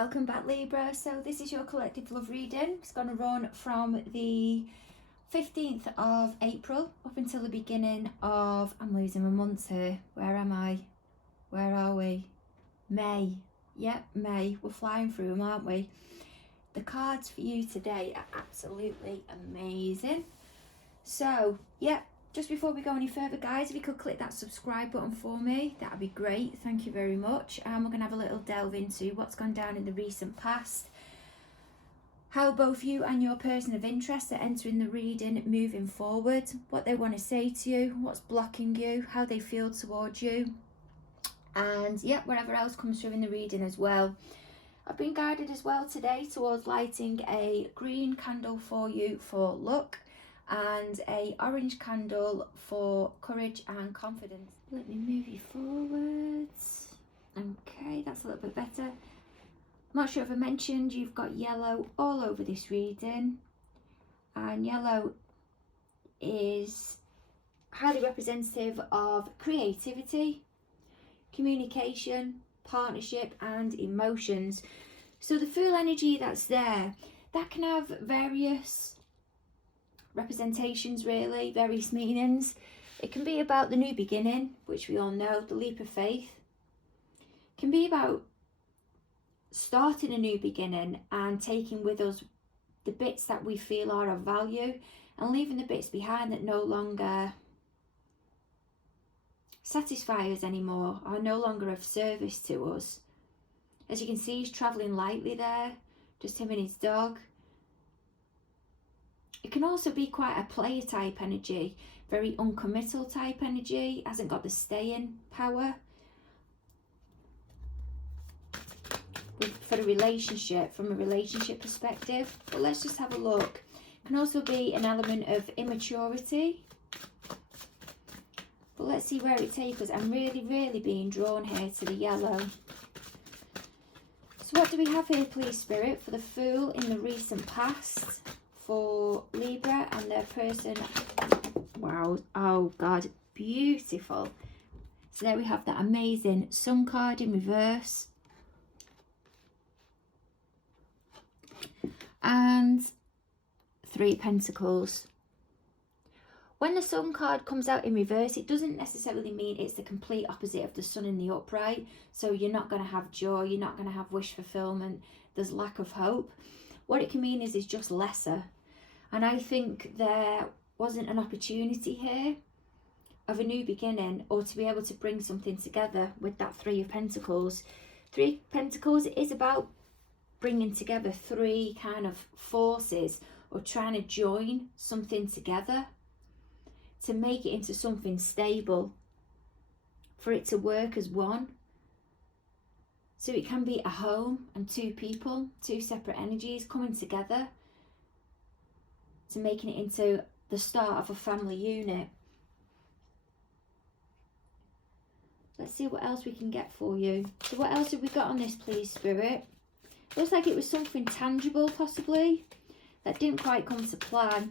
Welcome back, Libra. So this is your collective love reading. It's going to run from the 15th of April up until the beginning of, I'm losing my months here. Where am I? Where are we? May. Yep, May. We're flying through them, aren't we? The cards for you today are absolutely amazing. So, yeah, just before we go any further, guys, if you could click that subscribe button for me, that would be great. Thank you very much. We're going to have a little delve into what's gone down in the recent past, how both you and your person of interest are entering the reading moving forward, what they want to say to you, what's blocking you, how they feel towards you, and yeah, whatever else comes through in the reading as well. I've been guided as well today towards lighting a green candle for you for luck and a orange candle for courage and confidence. Let me move you forwards. Okay, that's a little bit better. I'm not sure if I mentioned you've got yellow all over this reading, and yellow is highly representative of creativity, communication, partnership and emotions. So the full energy that's there, that can have various representations, really, various meanings. It can be about the new beginning, which we all know, the leap of faith. It can be about starting a new beginning and taking with us the bits that we feel are of value and leaving the bits behind that no longer satisfy us anymore, are no longer of service to us. As you can see, he's travelling lightly there, just him and his dog. It can also be quite a player type energy, very uncommittal type energy, hasn't got the staying power. For a relationship, from a relationship perspective. But let's just have a look. It can also be an element of immaturity. But let's see where it takes us. I'm really being drawn here to the yellow. So what do we have here, please, Spirit, for the Fool in the recent past for Libra and their person? Wow, oh God, beautiful. So there we have that amazing Sun card in reverse. And Three of Pentacles. When the Sun card comes out in reverse, it doesn't necessarily mean it's the complete opposite of the Sun in the upright. So you're not going to have joy, you're not going to have wish fulfillment, there's lack of hope. What it can mean is just lesser. And I think there wasn't an opportunity here of a new beginning, or to be able to bring something together with that Three of Pentacles. Three of Pentacles is about bringing together three kind of forces, or trying to join something together to make it into something stable, for it to work as one. So it can be a home and two people, two separate energies coming together to making it into the start of a family unit. Let's see what else we can get for you. So what else have we got on this, please, Spirit? Looks like it was something tangible, possibly, that didn't quite come to plan.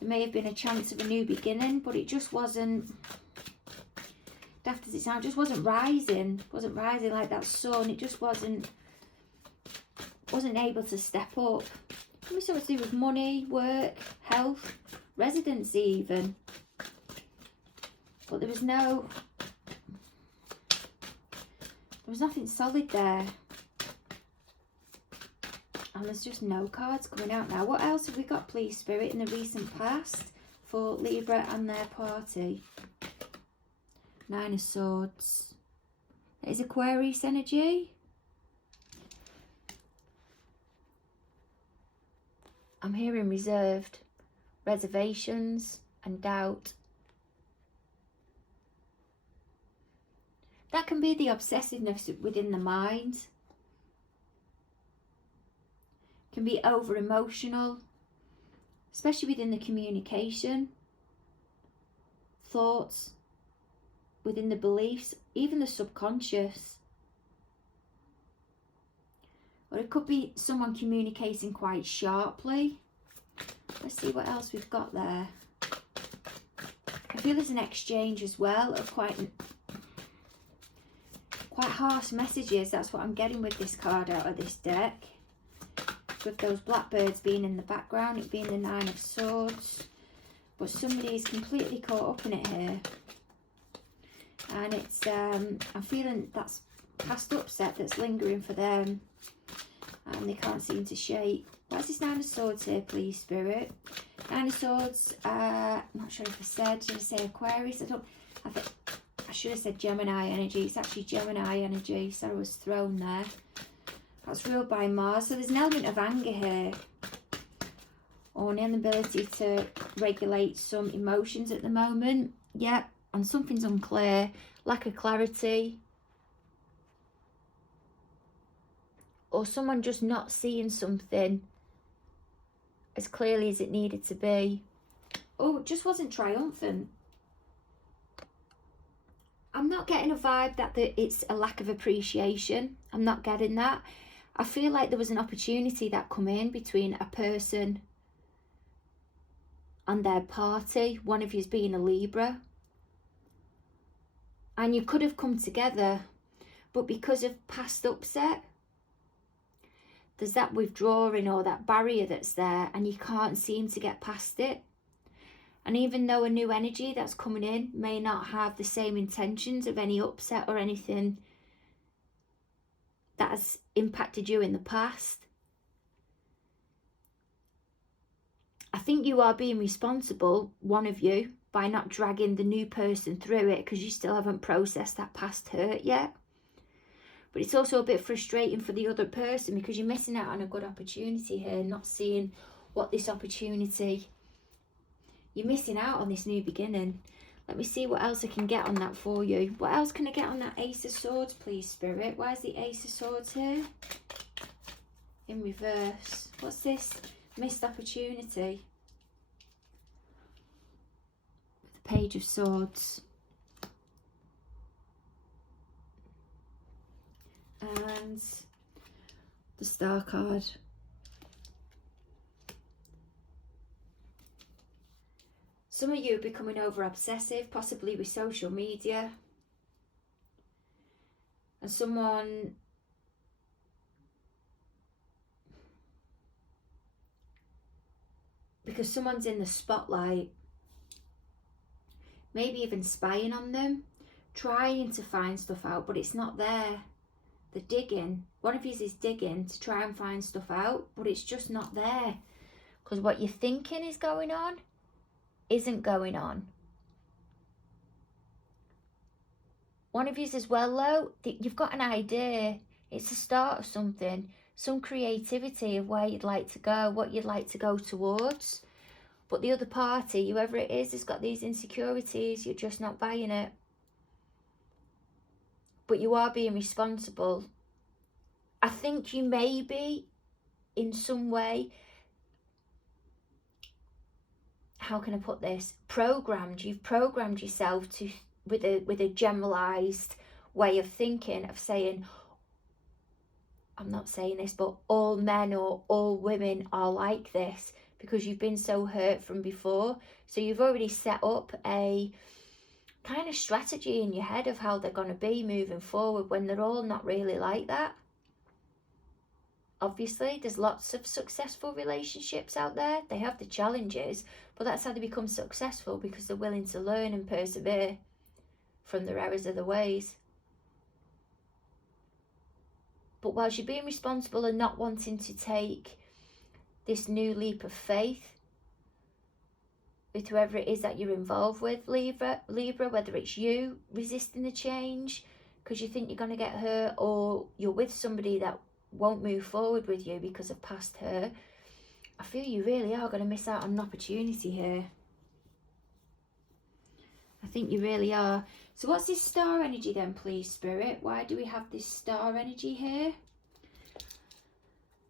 There may have been a chance of a new beginning, but it just wasn't, daft as it sounds, just wasn't rising. Wasn't rising like that sun. It just wasn't able to step up. Maybe something to do with money, work, health, residency even. But there was nothing solid there. And there's just no cards coming out now. What else have we got, please, Spirit, in the recent past for Libra and their party? Nine of Swords. That is Aquarius energy. I'm hearing reserved, reservations and doubt. That can be the obsessiveness within the mind. Can be over emotional, especially within the communication, thoughts, within the beliefs, even the subconscious. Or it could be someone communicating quite sharply. Let's see what else we've got there. I feel there's an exchange as well of quite quite harsh messages. That's what I'm getting with this card out of this deck. With those blackbirds being in the background, it being the Nine of Swords. But somebody is completely caught up in it here. And it's, I'm feeling that's past upset that's lingering for them. And they can't seem to shake. What's this Nine of Swords here, please, Spirit? Nine of Swords, I'm not sure if I said, did I say Aquarius? I should have said Gemini energy. It's actually Gemini energy, so I was thrown there. That's ruled by Mars. So there's an element of anger here. Or an inability to regulate some emotions at the moment. Yeah, and something's unclear. Lack of clarity. Or someone just not seeing something as clearly as it needed to be. Oh, it just wasn't triumphant. I'm not getting a vibe that it's a lack of appreciation. I'm not getting that. I feel like there was an opportunity that come in between a person and their party. One of you's being a Libra. And you could have come together. But because of past upset, there's that withdrawing or that barrier that's there. And you can't seem to get past it. And even though a new energy that's coming in may not have the same intentions of any upset or anything that has impacted you in the past, I think you are being responsible, one of you, by not dragging the new person through it because you still haven't processed that past hurt yet. But it's also a bit frustrating for the other person because you're missing out on a good opportunity here, not seeing what this opportunity... You're missing out on this new beginning. Let me see what else I can get on that for you. What else can I get on that Ace of Swords, please, Spirit? Why is the Ace of Swords here? In reverse. What's this? Missed opportunity. The Page of Swords. And the Star card. Some of you are becoming over obsessive, possibly with social media. And someone... Because someone's in the spotlight. Maybe even spying on them. Trying to find stuff out, but it's not there. They're digging. One of you is digging to try and find stuff out, but it's just not there. Because what you're thinking is going on isn't going on. One of you as well, though, you've got an idea. It's the start of something, some creativity of where you'd like to go, what you'd like to go towards. But the other party, whoever it is, has got these insecurities. You're just not buying it. But you are being responsible. I think you may be, in some way, how can I put this? You've programmed yourself to with a generalized way of thinking, of saying, I'm not saying this, but all men or all women are like this because you've been so hurt from before. So you've already set up a kind of strategy in your head of how they're going to be moving forward when they're all not really like that. Obviously, there's lots of successful relationships out there. They have the challenges, but that's how they become successful, because they're willing to learn and persevere from their errors of their ways. But whilst you're being responsible and not wanting to take this new leap of faith with whoever it is that you're involved with, Libra, whether it's you resisting the change because you think you're going to get hurt, or you're with somebody that won't move forward with you because of past hurt, I feel you really are going to miss out on an opportunity here. I think you really are. So what's this star energy then, please, Spirit? Why do we have this star energy here?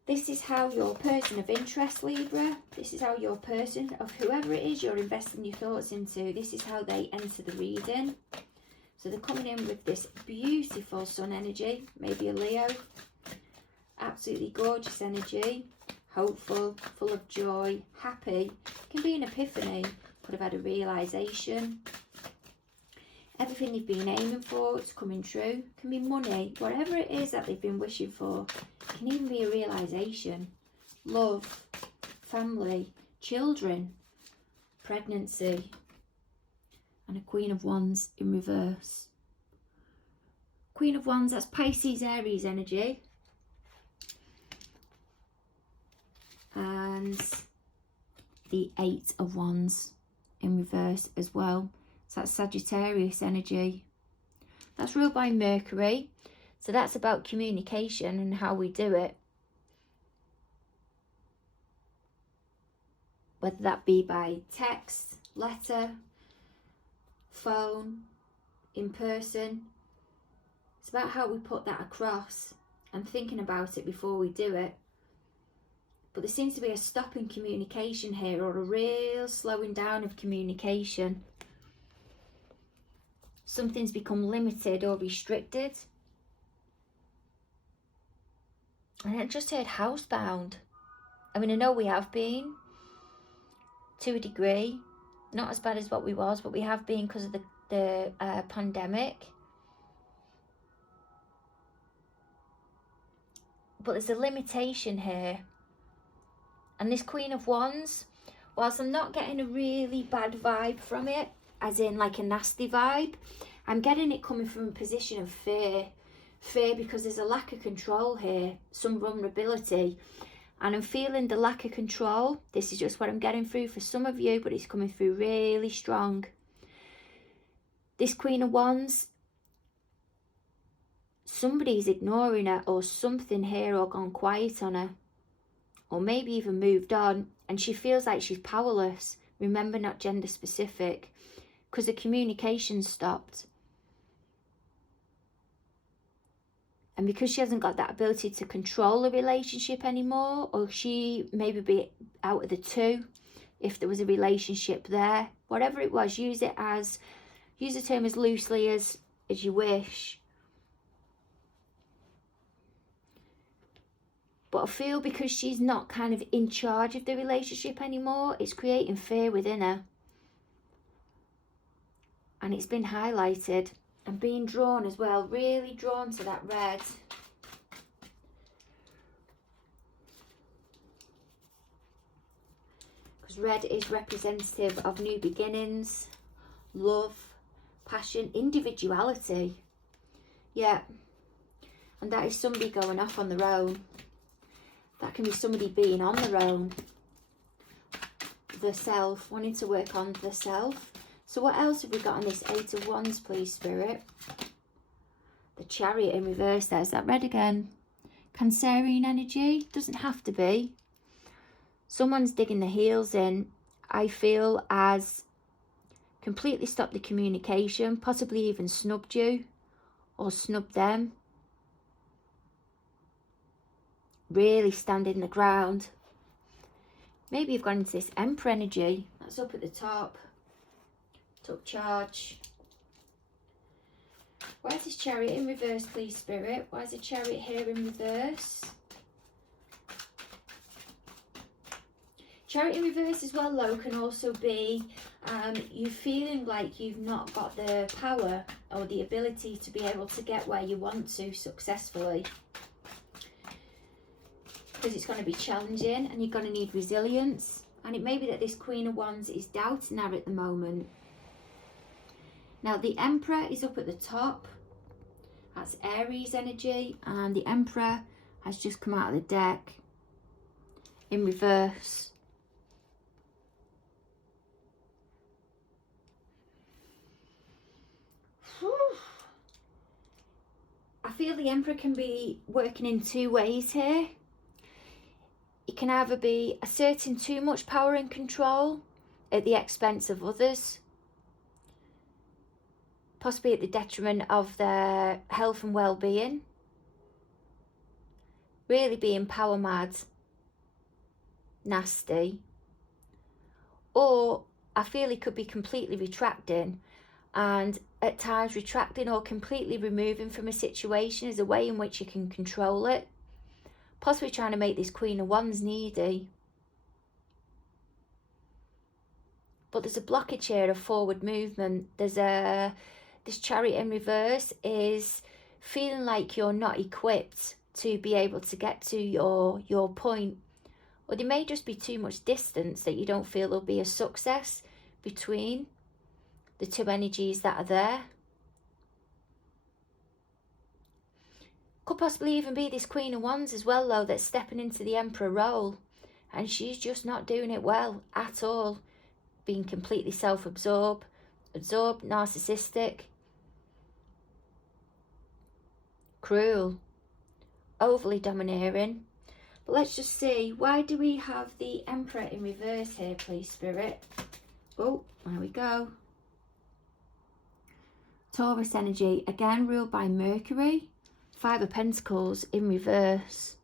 This is how your person of interest, Libra, this is how your person of whoever it is you're investing your thoughts into, this is how they enter the reading. So they're coming in with this beautiful sun energy, maybe a Leo. Absolutely gorgeous energy, hopeful, full of joy, happy. Can be an epiphany, could have had a realisation. Everything they've been aiming for, it's coming true. It can be money, whatever it is that they've been wishing for. It can even be a realisation. Love, family, children, pregnancy, and a Queen of Wands in reverse. Queen of Wands, that's Pisces, Aries energy. And the Eight of Wands in reverse as well. So that's Sagittarius energy. That's ruled by Mercury. So that's about communication and how we do it. Whether that be by text, letter, phone, in person. It's about how we put that across and thinking about it before we do it. But there seems to be a stop in communication here, or a real slowing down of communication. Something's become limited or restricted. And I just heard housebound. I mean, I know we have been, to a degree. Not as bad as what we was, but we have been because of the pandemic. But there's a limitation here. And this Queen of Wands, whilst I'm not getting a really bad vibe from it, as in like a nasty vibe, I'm getting it coming from a position of fear. Fear because there's a lack of control here, some vulnerability. And I'm feeling the lack of control. This is just what I'm getting through for some of you, but it's coming through really strong. This Queen of Wands, somebody's ignoring her or something here, or gone quiet on her. Or maybe even moved on, and she feels like she's powerless. Remember, not gender specific, because the communication stopped. And because she hasn't got that ability to control a relationship anymore, or she maybe be out of the two, if there was a relationship there, whatever it was, use the term as loosely as you wish. But I feel because she's not kind of in charge of the relationship anymore, it's creating fear within her. And it's been highlighted and being drawn as well, really drawn to that red. Because red is representative of new beginnings, love, passion, individuality. Yeah. And that is somebody going off on their own. That can be somebody being on their own. The self, wanting to work on the self. So what else have we got on this Eight of Wands, please, Spirit? The Chariot in reverse, there's that red again. Cancerian energy, doesn't have to be. Someone's digging their heels in, I feel, as completely stopped the communication, possibly even snubbed you or snubbed them. Really standing the ground. Maybe you've gone into this Emperor energy. That's up at the top. Took charge. Where's this Chariot in reverse, please, Spirit? Why is the Chariot here in reverse? Chariot in reverse as well, low, can also be you feeling like you've not got the power or the ability to be able to get where you want to successfully. Because it's going to be challenging and you're going to need resilience. And it may be that this Queen of Wands is doubting her at the moment. Now the Emperor is up at the top. That's Aries energy. And the Emperor has just come out of the deck in reverse. Whew. I feel the Emperor can be working in two ways here. It can either be asserting too much power and control at the expense of others, possibly at the detriment of their health and well-being, really being power mad, nasty. Or I feel it could be completely retracting, and at times retracting or completely removing from a situation is a way in which you can control it. Possibly trying to make this Queen of Wands needy. But there's a blockage here of forward movement. There's a this Chariot in reverse is feeling like you're not equipped to be able to get to your point. Or there may just be too much distance that you don't feel there'll be a success between the two energies that are there. Could possibly even be this Queen of Wands as well, though, that's stepping into the Emperor role. And she's just not doing it well at all. Being completely self-absorbed, narcissistic, cruel, overly domineering. But let's just see, why do we have the Emperor in reverse here, please, Spirit? Oh, there we go. Taurus energy, again ruled by Mercury. Five of Pentacles in reverse.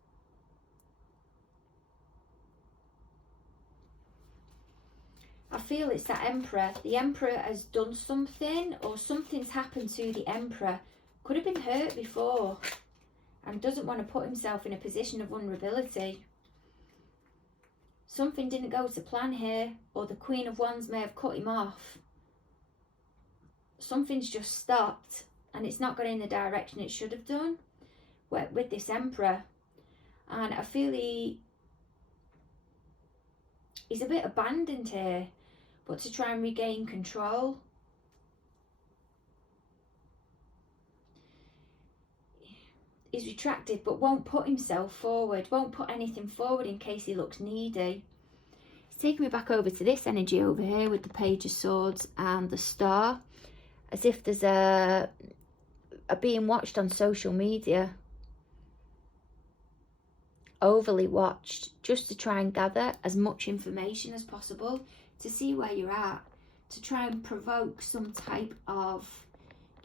I feel it's that Emperor. The Emperor has done something, or something's happened to the Emperor. Could have been hurt before and doesn't want to put himself in a position of vulnerability. Something didn't go to plan here, or the Queen of Wands may have cut him off. Something's just stopped and it's not going in the direction it should have done with this Emperor. And I feel he's a bit abandoned here, but to try and regain control. He's retracted but won't put himself forward, won't put anything forward in case he looks needy. It's taking me back over to this energy over here with the Page of Swords and the Star, as if there's a being watched on social media, overly watched, just to try and gather as much information as possible to see where you're at, to try and provoke some type of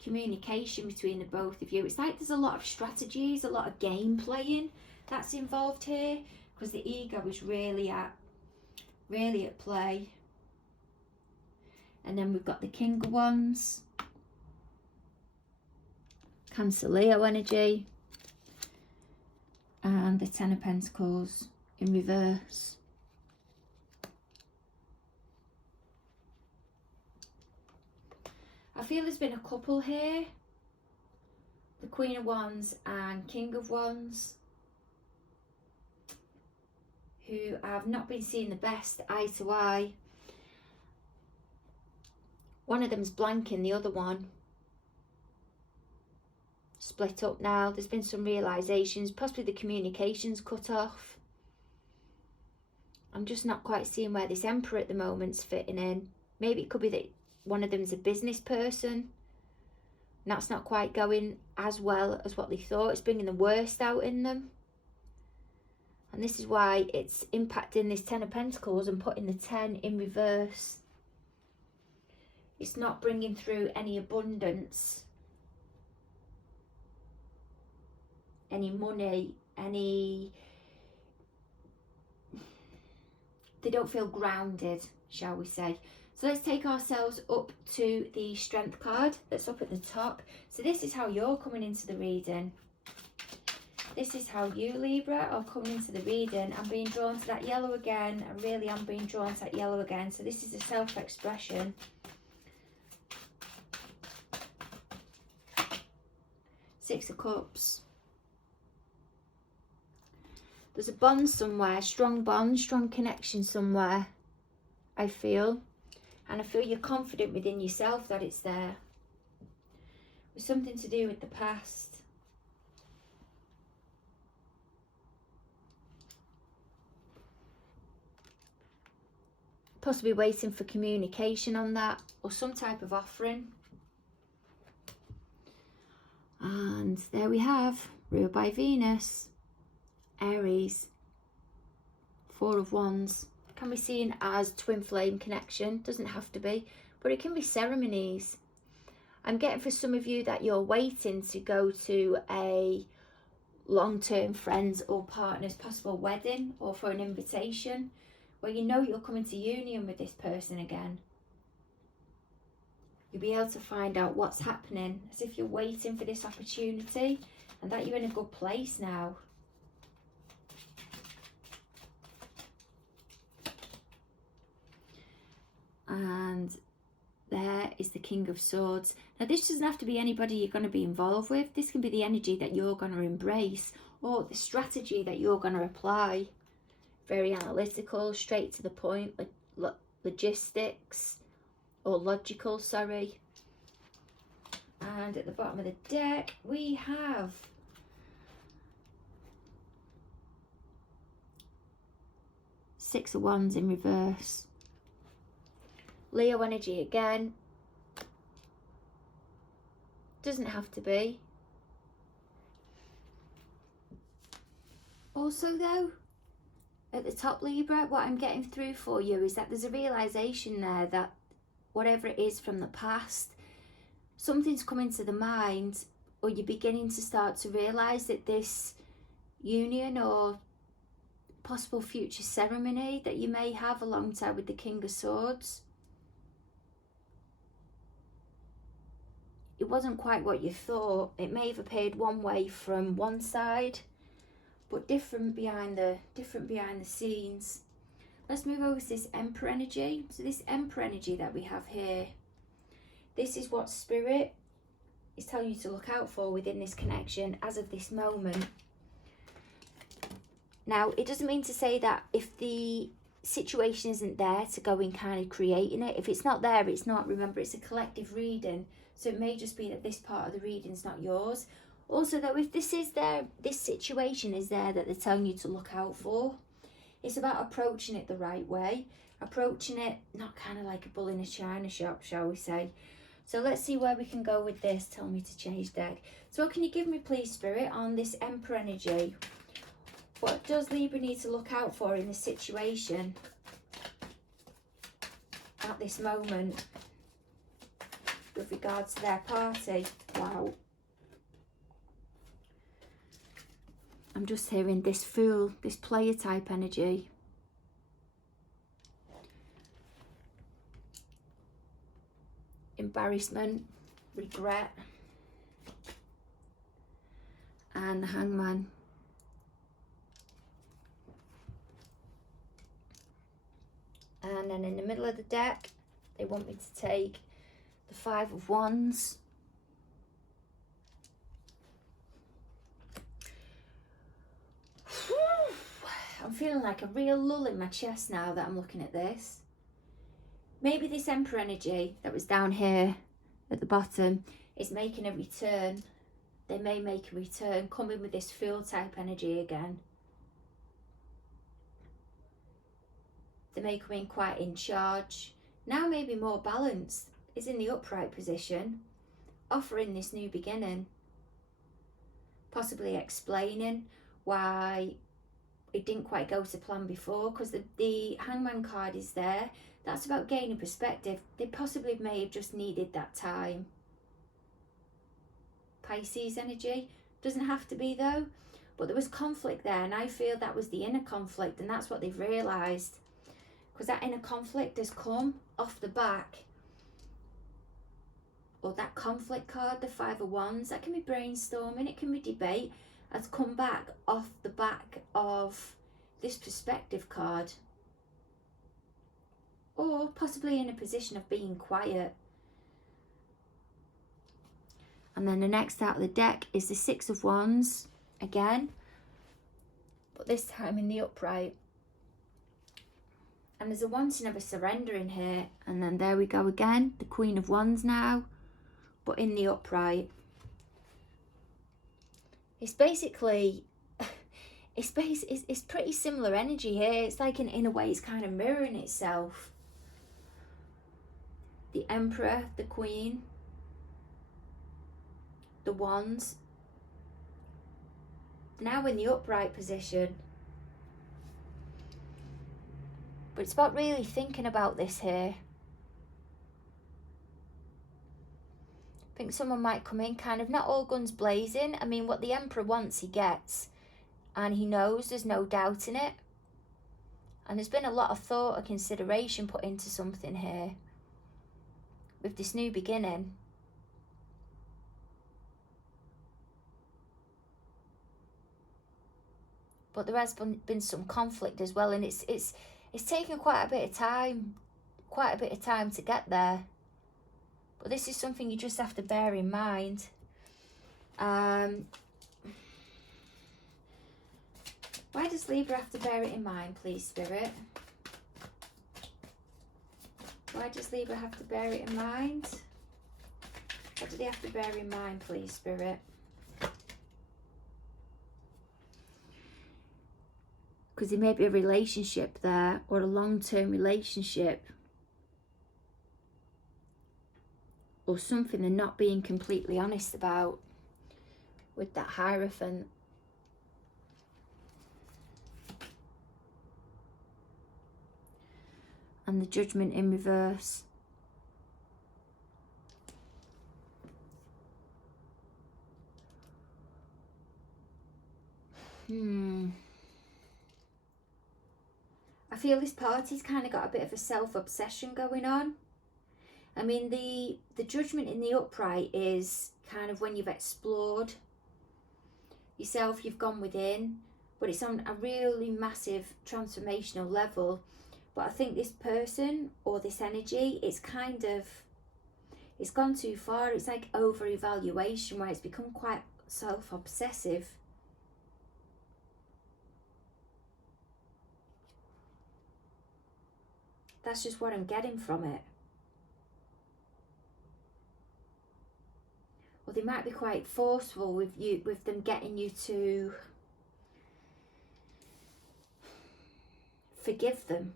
communication between the both of you. It's like there's a lot of strategies, a lot of game playing that's involved here, because the ego is really at play. And then we've got the King of Wands, Cancer Leo energy, and the Ten of Pentacles in reverse. I feel there's been a couple here, the Queen of Wands and King of Wands, who have not been seeing the best eye to eye. One of them's blanking the other one. Split up now. There's been some realizations, possibly the communication's cut off. I'm just not quite seeing where this Emperor at the moment's fitting in. Maybe it could be that one of them's a business person, and that's not quite going as well as what they thought. It's bringing the worst out in them. And this is why it's impacting this Ten of Pentacles and putting the 10 in reverse. It's not bringing through any abundance, any money, they don't feel grounded, shall we say. So let's take ourselves up to the Strength card that's up at the top. So this is how you're coming into the reading. This is how you, Libra, are coming into the reading. I'm being drawn to that yellow again. I really am being drawn to that yellow again. So this is a self-expression. Six of Cups. There's a bond somewhere, strong bond, strong connection somewhere, I feel. And I feel you're confident within yourself that it's there. With something to do with the past. Possibly waiting for communication on that, or some type of offering. And there we have, ruled by Venus, Aries, Four of Wands. Can be seen as twin flame connection, doesn't have to be, but it can be ceremonies. I'm getting for some of you that you're waiting to go to a long-term friends or partner's possible wedding, or for an invitation where you know you're coming to union with this person again. You'll be able to find out what's happening, as if you're waiting for this opportunity and that you're in a good place now. And there is the King of Swords. Now this doesn't have to be anybody you're going to be involved with. This can be the energy that you're going to embrace, or the strategy that you're going to apply. Very analytical, straight to the point, logistics, or logical, sorry. And at the bottom of the deck we have Six of Wands in reverse. Leo energy again. Doesn't have to be. Also though, at the top, Libra, what I'm getting through for you is that there's a realisation there that whatever it is from the past, something's coming to the mind, or you're beginning to start to realise that this union or possible future ceremony that you may have alongside with the King of Swords, it wasn't quite what you thought. It may have appeared one way from one side, but different behind the scenes. Let's move over to this Emperor energy. So this Emperor energy that we have here, this is what Spirit is telling you to look out for within this connection as of this moment. Now, it doesn't mean to say that if the situation isn't there to go in kind of creating it. If it's not there, it's not. Remember, it's a collective reading. So it may just be that this part of the reading is not yours. Also, though, if this is there, this situation is there that they're telling you to look out for, it's about approaching it the right way. Approaching it not kind of like a bull in a china shop, shall we say. So let's see where we can go with this. Tell me to change deck. So what can you give me, please, Spirit, on this Emperor energy? What does Libra need to look out for in this situation at this moment with regards to their party? Wow. I'm just hearing this Fool, this player type energy. Embarrassment, regret, and the Hangman. And then in the middle of the deck, they want me to take the Five of Wands. I'm feeling like a real lull in my chest now that I'm looking at this. Maybe this Emperor energy that was down here at the bottom is making a return. They may make a return, coming with this Fool type energy again. They may come in quite in charge. Now maybe more balanced, is in the upright position, offering this new beginning. Possibly explaining why it didn't quite go to plan before, because the Hangman card is there. That's about gaining perspective. They possibly may have just needed that time. Pisces energy. Doesn't have to be though, but there was conflict there, and I feel that was the inner conflict, and that's what they've realised. Because that inner conflict has come off the back, or that conflict card, the Five of Wands, that can be brainstorming, it can be debate, has come back off the back of this perspective card. Or possibly in a position of being quiet. And then the next out of the deck is the Six of Wands again, but this time in the upright. And there's a wanting of a surrender in here. And then there we go again, the Queen of Wands now, but in the upright. It's basically, it's pretty similar energy here. It's like in a way it's kind of mirroring itself. The Emperor, the Queen, the Wands. Now in the upright position. But it's about really thinking about this here. I think someone might come in kind of not all guns blazing. I mean, what the Emperor wants, he gets. And he knows, there's no doubt in it. And there's been a lot of thought or consideration put into something here. With this new beginning. But there has been some conflict as well, and it's taken quite a bit of time to get there. But this is something you just have to bear in mind. Why does Libra have to bear it in mind, please, Spirit? Why does Libra have to bear it in mind? What do they have to bear in mind, please, Spirit? Because there may be a relationship there, or a long-term relationship, or something they're not being completely honest about with that Hierophant. And the Judgment in reverse. I feel this party's kind of got a bit of a self-obsession going on. I mean, the Judgment in the upright is kind of when you've explored yourself, you've gone within, but it's on a really massive transformational level. But I think this person or this energy, it's gone too far. It's like over-evaluation, where it's become quite self-obsessive. That's just what I'm getting from it. Or they might be quite forceful with you, with them getting you to forgive them.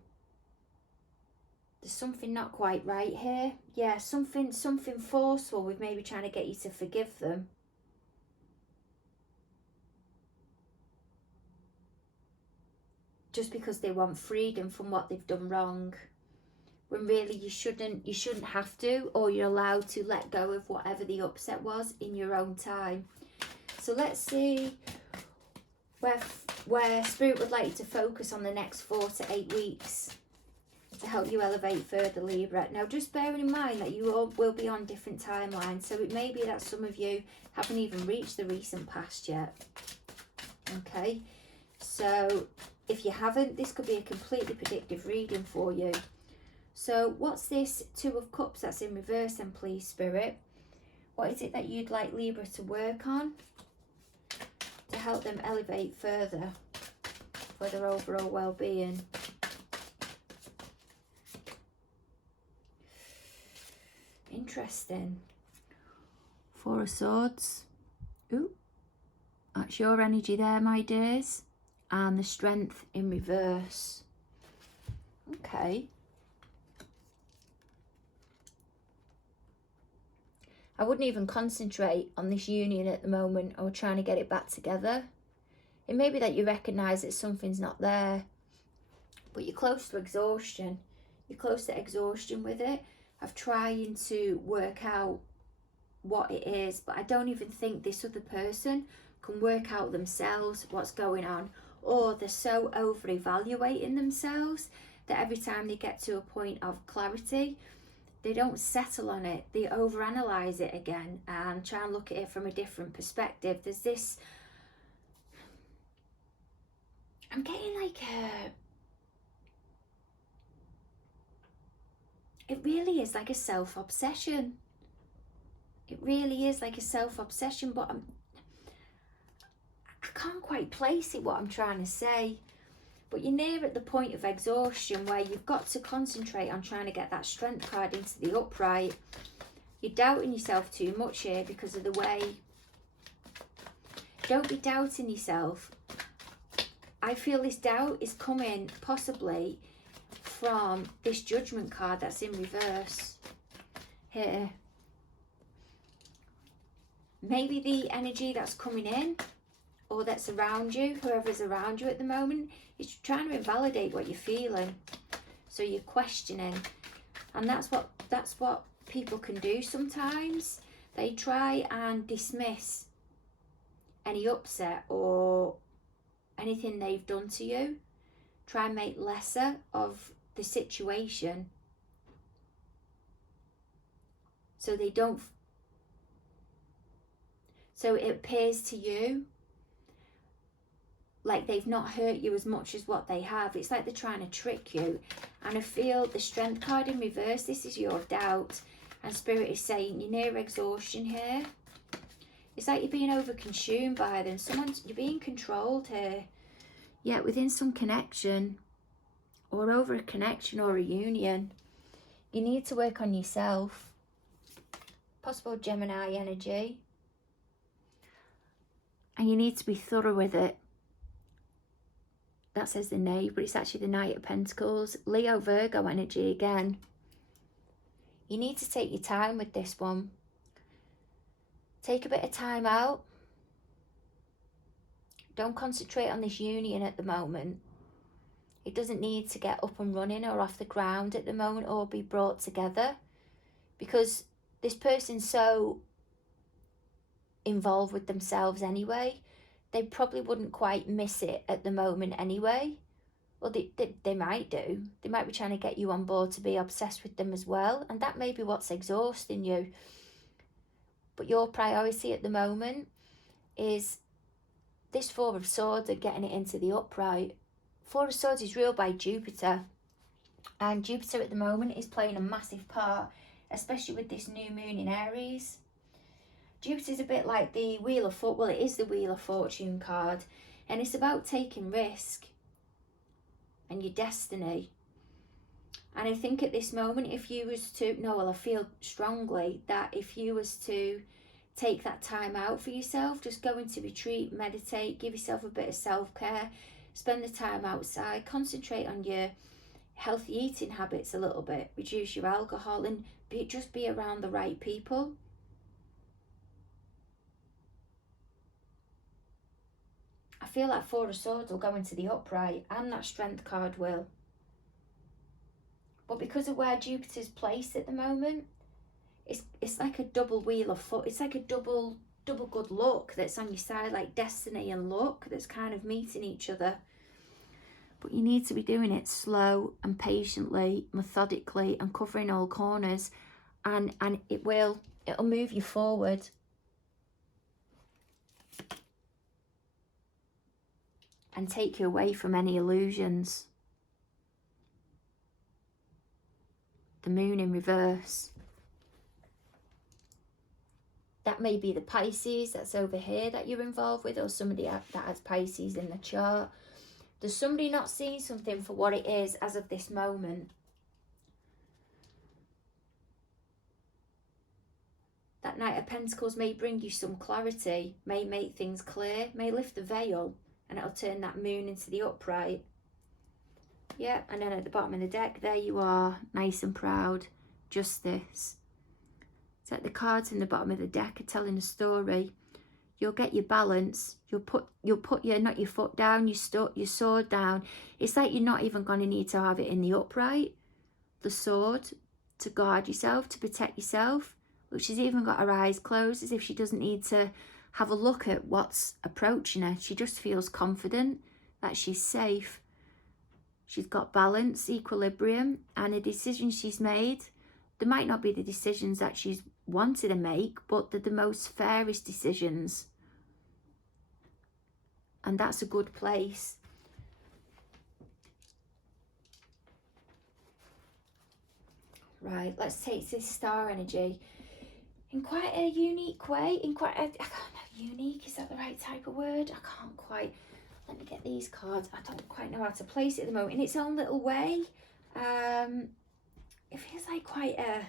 There's something not quite right here. Yeah, something forceful with maybe trying to get you to forgive them. Just because they want freedom from what they've done wrong. When really you shouldn't have to, or you're allowed to let go of whatever the upset was in your own time. So let's see where Spirit would like you to focus on the next 4 to 8 weeks to help you elevate further, Libra. Now, just bearing in mind that you all will be on different timelines, so it may be that some of you haven't even reached the recent past yet. Okay, so if you haven't, this could be a completely predictive reading for you. So what's this 2 of Cups that's in reverse then, please, Spirit? What is it that you'd like Libra to work on to help them elevate further for their overall well-being? Interesting. 4 of Swords. Ooh, that's your energy there, my dears. And the Strength in reverse. Okay. I wouldn't even concentrate on this union at the moment, or trying to get it back together. It may be that you recognise that something's not there, but you're close to exhaustion. You're close to exhaustion with it, of trying to work out what it is, but I don't even think this other person can work out themselves what's going on, or they're so over-evaluating themselves that every time they get to a point of clarity, they don't settle on it. They overanalyze it again and try and look at it from a different perspective. There's this, I'm getting like it really is like a self-obsession. It really is like a self-obsession, but I can't quite place it, what I'm trying to say. But you're near at the point of exhaustion where you've got to concentrate on trying to get that Strength card into the upright. You're doubting yourself too much here because of the way. Don't be doubting yourself. I feel this doubt is coming possibly from this Judgment card that's in reverse here. Maybe the energy that's coming in, or that's around you, whoever's around you at the moment, is trying to invalidate what you're feeling. So you're questioning. And that's what people can do sometimes. They try and dismiss any upset or anything they've done to you. Try and make lesser of the situation. So they don't. So it appears to you like they've not hurt you as much as what they have. It's like they're trying to trick you. And I feel the Strength card in reverse, this is your doubt. And Spirit is saying you're near exhaustion here. It's like you're being overconsumed by them. You're being controlled here. Yeah, within some connection, or over a connection or a union. You need to work on yourself. Possible Gemini energy. And you need to be thorough with it. That says the Knave, but it's actually the Knight of Pentacles. Leo, Virgo energy again. You need to take your time with this one. Take a bit of time out. Don't concentrate on this union at the moment. It doesn't need to get up and running or off the ground at the moment or be brought together, because this person's so involved with themselves anyway. They probably wouldn't quite miss it at the moment anyway. Well, they might do. They might be trying to get you on board to be obsessed with them as well. And that may be what's exhausting you. But your priority at the moment is this Four of Swords and getting it into the upright. Four of Swords is ruled by Jupiter. And Jupiter at the moment is playing a massive part, especially with this new moon in Aries. Jupiter's a bit like the Wheel of Fortune. Well, it is the Wheel of Fortune card. And it's about taking risk and your destiny. And I think at this moment, if you was to, I feel strongly that if you was to take that time out for yourself, just go into retreat, meditate, give yourself a bit of self-care, spend the time outside, concentrate on your healthy eating habits a little bit, reduce your alcohol, and just be around the right people. I feel like Four of Swords will go into the upright, and that Strength card will. But because of where Jupiter's placed at the moment, it's like a double Wheel of Fortune. It's like a double good luck that's on your side, like destiny and luck that's kind of meeting each other. But you need to be doing it slow and patiently, methodically, and covering all corners, and it'll move you forward. And take you away from any illusions. The moon in reverse. That may be the Pisces that's over here that you're involved with, or somebody that has Pisces in the chart. There's somebody not seeing something for what it is as of this moment. That Knight of Pentacles may bring you some clarity, may make things clear, may lift the veil, and it'll turn that moon into the upright. Yeah, and then at the bottom of the deck, there you are, nice and proud. Justice. It's like the cards in the bottom of the deck are telling a story. You'll get your balance. You'll put not your foot down, your sword down. It's like you're not even going to need to have it in the upright. The sword to guard yourself, to protect yourself. Look, she's even got her eyes closed as if she doesn't need to have a look at what's approaching her. She just feels confident that she's safe. She's got balance, equilibrium, and the decisions she's made, they might not be the decisions that she's wanted to make, but they're the most fairest decisions. And that's a good place. Right, let's take this star energy in quite a unique way, I don't know, unique, is that the right type of word? I can't quite, let me get these cards, I don't quite know how to place it at the moment, in its own little way. It feels like quite a,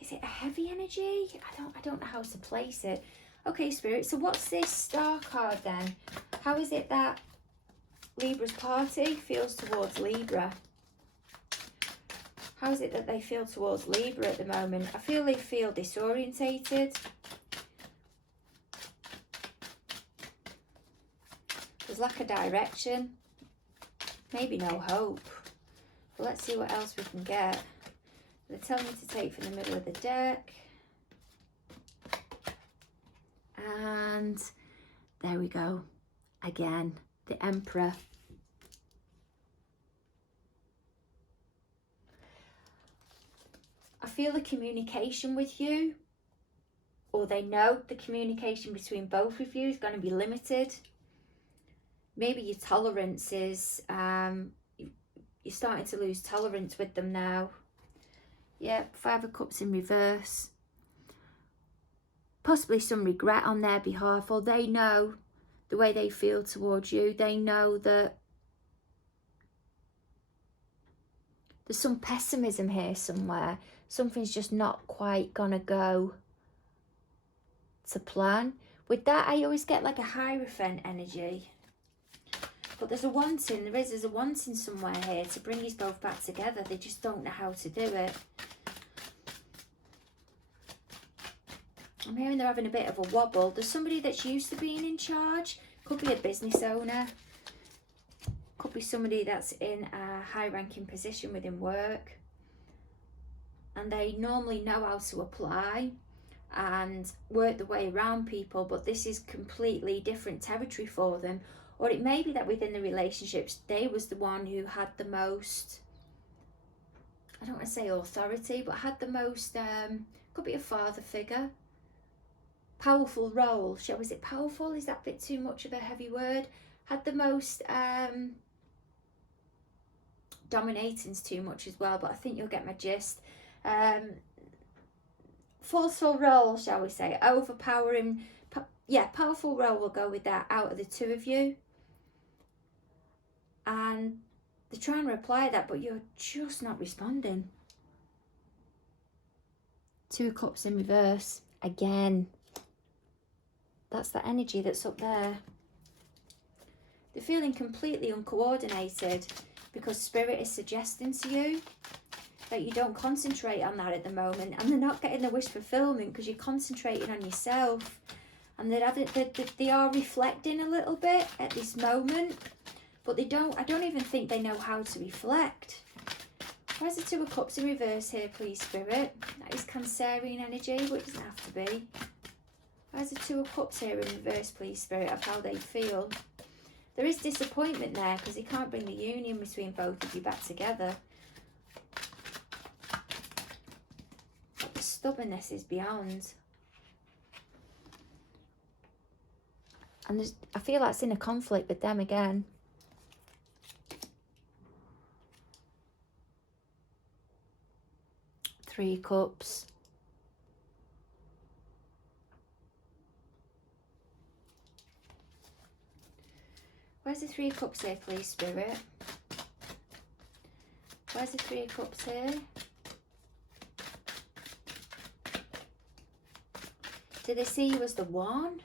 is it a heavy energy? I don't know how to place it. Okay, Spirit, so what's this star card then? How is it that Libra's party feels towards Libra? How is it that they feel towards Libra at the moment? I feel they feel disorientated. There's lack of direction. Maybe no hope. But let's see what else we can get. They're telling me to take from the middle of the deck. And there we go. Again, the Emperor. I feel the communication with you, or they know the communication between both of you is going to be limited. Maybe your tolerance is, you're starting to lose tolerance with them now. Yeah, Five of Cups in reverse. Possibly some regret on their behalf, or they know the way they feel towards you. They know that there's some pessimism here somewhere. Something's just not quite gonna go to plan. With that, I always get like a Hierophant energy. But there's a wanting, there's a wanting somewhere here to bring you both back together. They just don't know how to do it. I'm hearing they're having a bit of a wobble. There's somebody that's used to being in charge. Could be a business owner. Could be somebody that's in a high-ranking position within work. And they normally know how to apply and work the way around people, but this is completely different territory for them. Or it may be that within the relationships, they was the one who had the most, I don't want to say authority, but had the most, could be a father figure. Powerful role, is it powerful? Is that a bit too much of a heavy word? Had the most, dominating's too much as well, but I think you'll get my gist. Forceful role, shall we say, overpowering, yeah, powerful role, will go with that out of the two of you. And they're trying to reply that, but you're just not responding. Two of Cups in reverse, again. That's the energy that's up there. They're feeling completely uncoordinated because Spirit is suggesting to you that you don't concentrate on that at the moment, and they're not getting the wish fulfillment because you're concentrating on yourself, and they are reflecting a little bit at this moment, but I don't even think they know how to reflect. Where's the Two of Cups in reverse here, please, Spirit? That is Cancerian energy, but it doesn't have to be. Where's the Two of Cups here in reverse, please, Spirit, of how they feel? There is disappointment there because they can't bring the union between both of you back together. But the stubbornness is beyond. And I feel that's in a conflict with them again. Three Cups. Where's the Three of Cups here, please, Spirit? Where's the Three of Cups here? Do they see you as the one?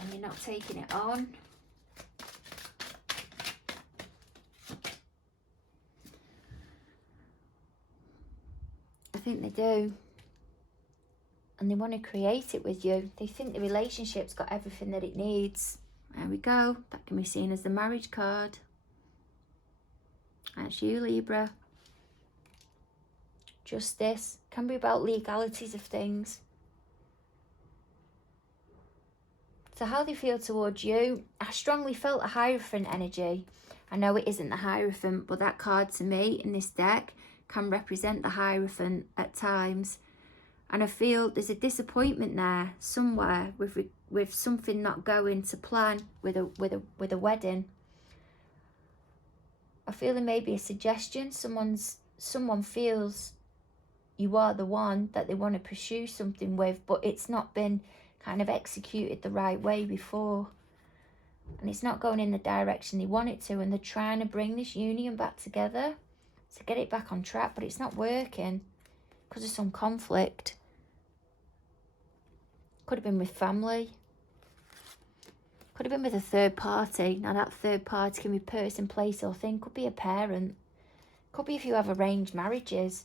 And you're not taking it on? I think they do. And they want to create it with you. They think the relationship's got everything that it needs. There we go. That can be seen as the marriage card. That's you, Libra. Justice. Can be about legalities of things. So how they feel towards you. I strongly felt a Hierophant energy. I know it isn't the Hierophant, but that card to me in this deck can represent the Hierophant at times. And I feel there's a disappointment there somewhere with something not going to plan with a wedding. I feel there may be a suggestion. Someone feels you are the one that they want to pursue something with, but it's not been kind of executed the right way before. And it's not going in the direction they want it to, and they're trying to bring this union back together to get it back on track, but it's not working because of some conflict. Could have been with family. Could have been with a third party. Now that third party can be person, place or thing. Could be a parent. Could be if you have arranged marriages.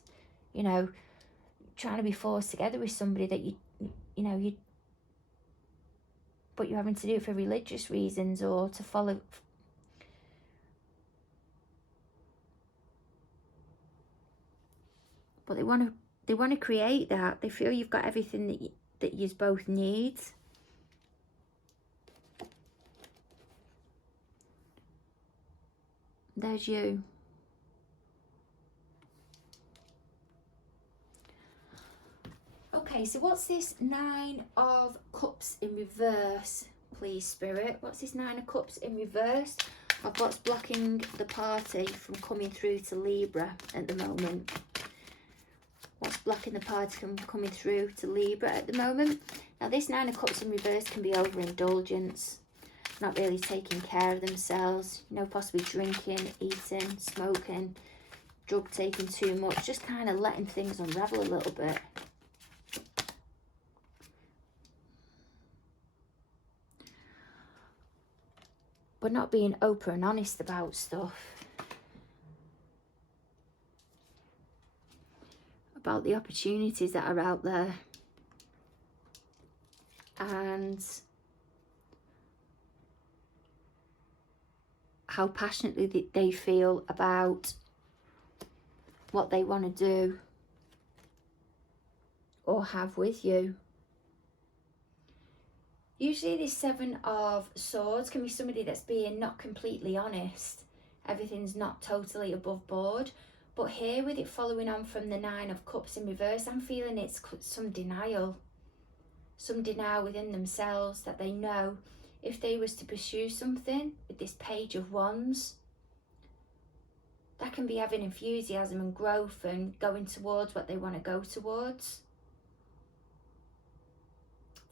You know, trying to be forced together with somebody that but you're having to do it for religious reasons or to follow. But they want to create that. They feel you've got everything that you both need. There's you. Okay, so what's this Nine of Cups in reverse, please, Spirit? What's this Nine of Cups in reverse? of what's blocking the party from coming through to Libra at the moment. What's blocking the party from coming through to Libra at the moment? Now this Nine of Cups in reverse can be overindulgence, not really taking care of themselves, you know, possibly drinking, eating, smoking, drug taking too much, just kind of letting things unravel a little bit. But not being open and honest about stuff. About the opportunities that are out there. And how passionately they feel about what they want to do or have with you. Usually this Seven of Swords can be somebody that's being not completely honest. Everything's not totally above board. But here, with it following on from the Nine of Cups in reverse, I'm feeling it's some denial. Some denial within themselves that they know if they was to pursue something with this Page of Wands, that can be having enthusiasm and growth and going towards what they want to go towards.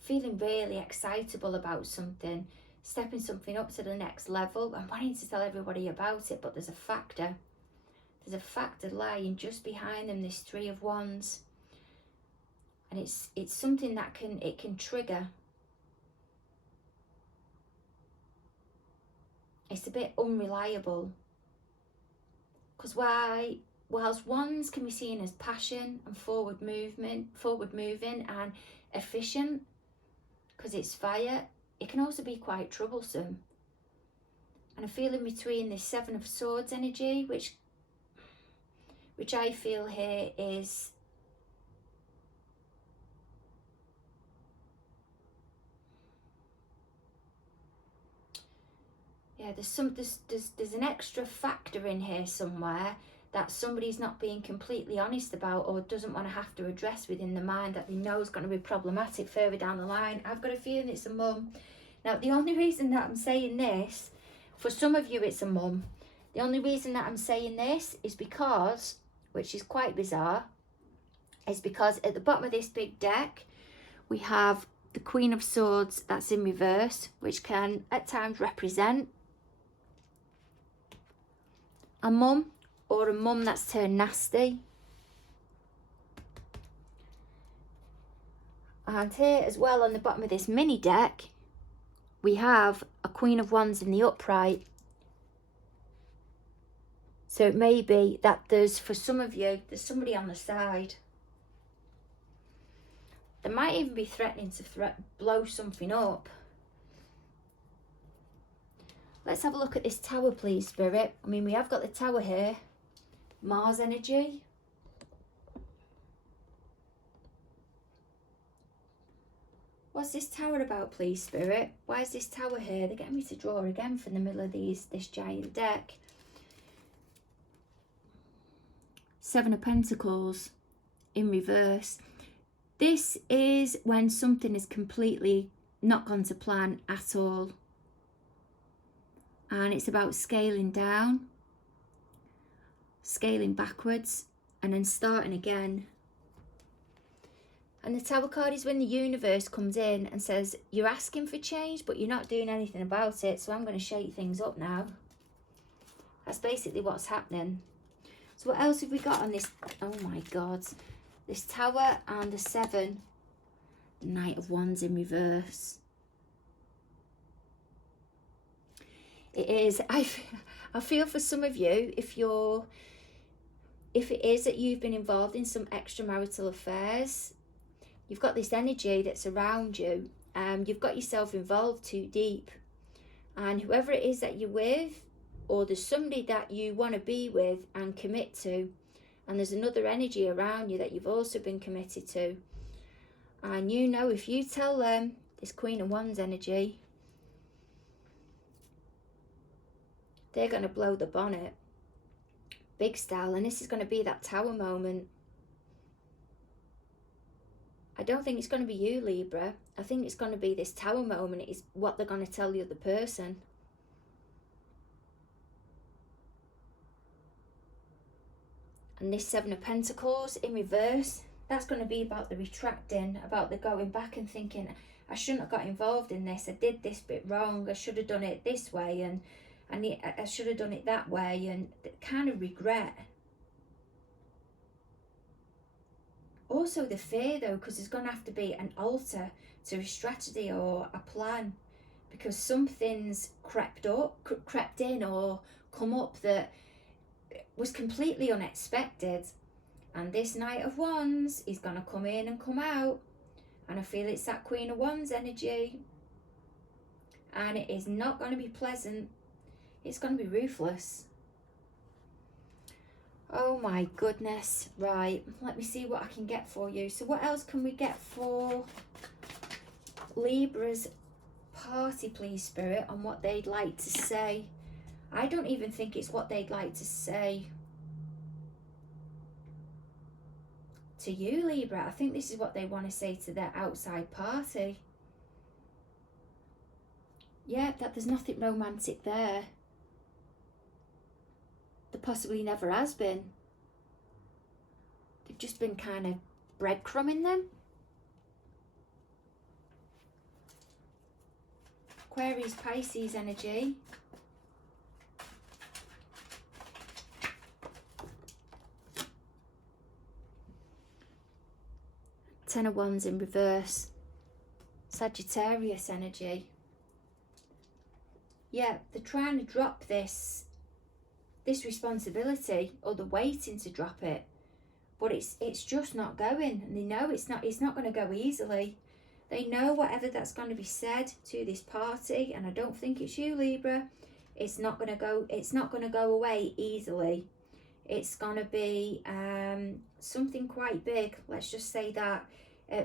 Feeling really excitable about something, stepping something up to the next level and wanting to tell everybody about it, but there's a factor. There's a factor lying just behind them, this Three of Wands. And it's something that can trigger. It's a bit unreliable. Because whilst Wands can be seen as passion and forward moving and efficient, because it's fire, it can also be quite troublesome. And I feel in between this Seven of Swords energy, which I feel here is there's an extra factor in here somewhere that somebody's not being completely honest about or doesn't want to have to address within the mind that they know is going to be problematic further down the line. I've got a feeling it's a mum. Now, the only reason that I'm saying this, for some of you it's a mum. The only reason that I'm saying this is because, which is quite bizarre, is because at the bottom of this big deck, we have the Queen of Swords that's in reverse, which can at times represent a mum or a mum that's turned nasty. And here as well on the bottom of this mini deck, we have a Queen of Wands in the upright. So it may be that there's, for some of you, there's somebody on the side. They might even be threatening to blow something up. Let's have a look at this Tower, please, Spirit. I mean, we have got the Tower here. Mars energy. What's this Tower about, please, Spirit? Why is this Tower here? They're getting me to draw again from the middle of this giant deck. Seven of Pentacles in reverse. This is when something is completely not gone to plan at all. And it's about scaling down, scaling backwards, and then starting again. And the Tower card is when the universe comes in and says, you're asking for change, but you're not doing anything about it, so I'm going to shake things up now. That's basically what's happening. So what else have we got on this? Oh my God. This Tower and the Seven. The Knight of Wands in reverse. It is, I feel for some of you, if it is that you've been involved in some extramarital affairs, you've got this energy that's around you, you've got yourself involved too deep, and whoever it is that you're with, or there's somebody that you want to be with and commit to, and there's another energy around you that you've also been committed to, and you know if you tell them, this Queen of Wands energy, they're going to blow the bonnet big style, and this is going to be that Tower moment. I don't think it's going to be you, Libra. I think it's going to be this Tower moment is what they're going to tell the other person. And this Seven of Pentacles in reverse, that's going to be about the retracting, about the going back and thinking, I shouldn't have got involved in this, I did this bit wrong, I should have done it this way, and I should have done it that way, and kind of regret. Also the fear though, because there's going to have to be an alter to a strategy or a plan, because something's crept in or come up that was completely unexpected. And this Knight of Wands is going to come in and come out, and I feel it's that Queen of Wands energy, and it is not going to be pleasant. It's going to be ruthless. Oh my goodness. Right, let me see what I can get for you. So what else can we get for Libra's party, please, Spirit, on what they'd like to say? I don't even think it's what they'd like to say to you, Libra. I think this is what they want to say to their outside party. Yeah, that there's nothing romantic there. There possibly never has been. They've just been kind of breadcrumbing them. Aquarius, Pisces energy. Ten of Wands in reverse. Sagittarius energy. Yeah, they're trying to drop this responsibility, or they're waiting to drop it, but it's just not going, and they know it's not going to go easily. They know whatever that's going to be said to this party, and I don't think it's you, Libra, it's not going to go away easily. It's going to be something quite big, let's just say that.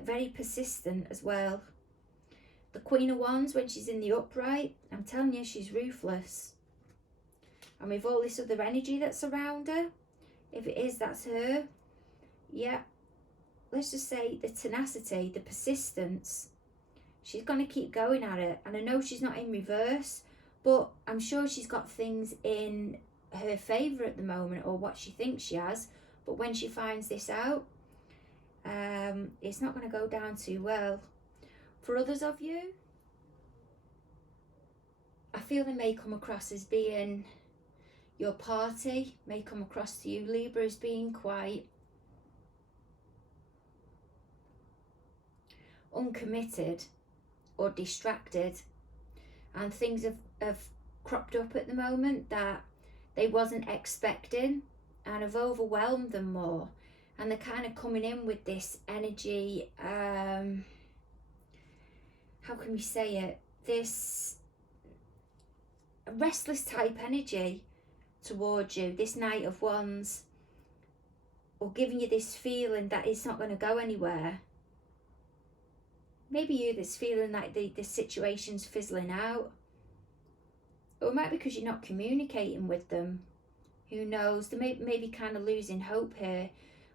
Very persistent as well. The Queen of Wands, when she's in the upright, I'm telling you, she's ruthless. And with all this other energy that's around her, if it is, that's her. Yeah, let's just say the tenacity, the persistence. She's going to keep going at it. And I know she's not in reverse, but I'm sure she's got things in her favour at the moment, or what she thinks she has. But when she finds this out, it's not going to go down too well. For others of you, I feel they may come across as being, your party may come across to you, Libra, as being quite uncommitted or distracted, and things have cropped up at the moment that they wasn't expecting and have overwhelmed them more, and they're kind of coming in with this energy, how can we say it, this restless type energy towards you, this Knight of Wands, or giving you this feeling that it's not going to go anywhere. Maybe you that's feeling like the situation's fizzling out, or it might be because you're not communicating with them. Who knows? They may be kind of losing hope here.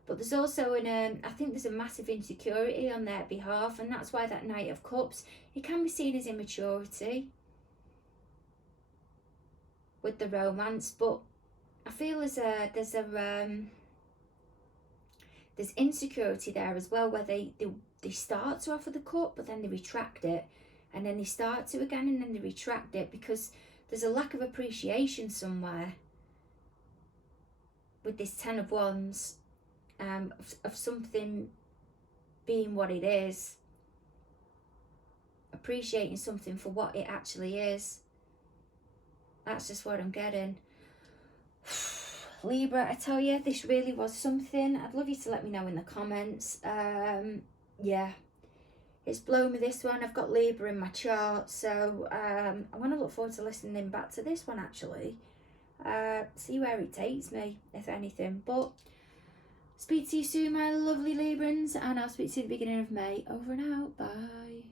But there's also I think there's a massive insecurity on their behalf, and that's why that Knight of Cups, it can be seen as immaturity with the romance. But I feel there's insecurity there as well, where they start to offer the cup, but then they retract it, and then they start to again, and then they retract it, because there's a lack of appreciation somewhere with this Ten of Wands, of something being what it is, appreciating something for what it actually is. That's just what I'm getting. Libra, I tell you, this really was something. I'd love you to let me know in the comments. Yeah, it's blown me, this one. I've got Libra in my chart, so I want to look forward to listening back to this one, actually. See where it takes me, if anything. But speak to you soon, my lovely Librans, and I'll speak to you at the beginning of May. Over and out. Bye.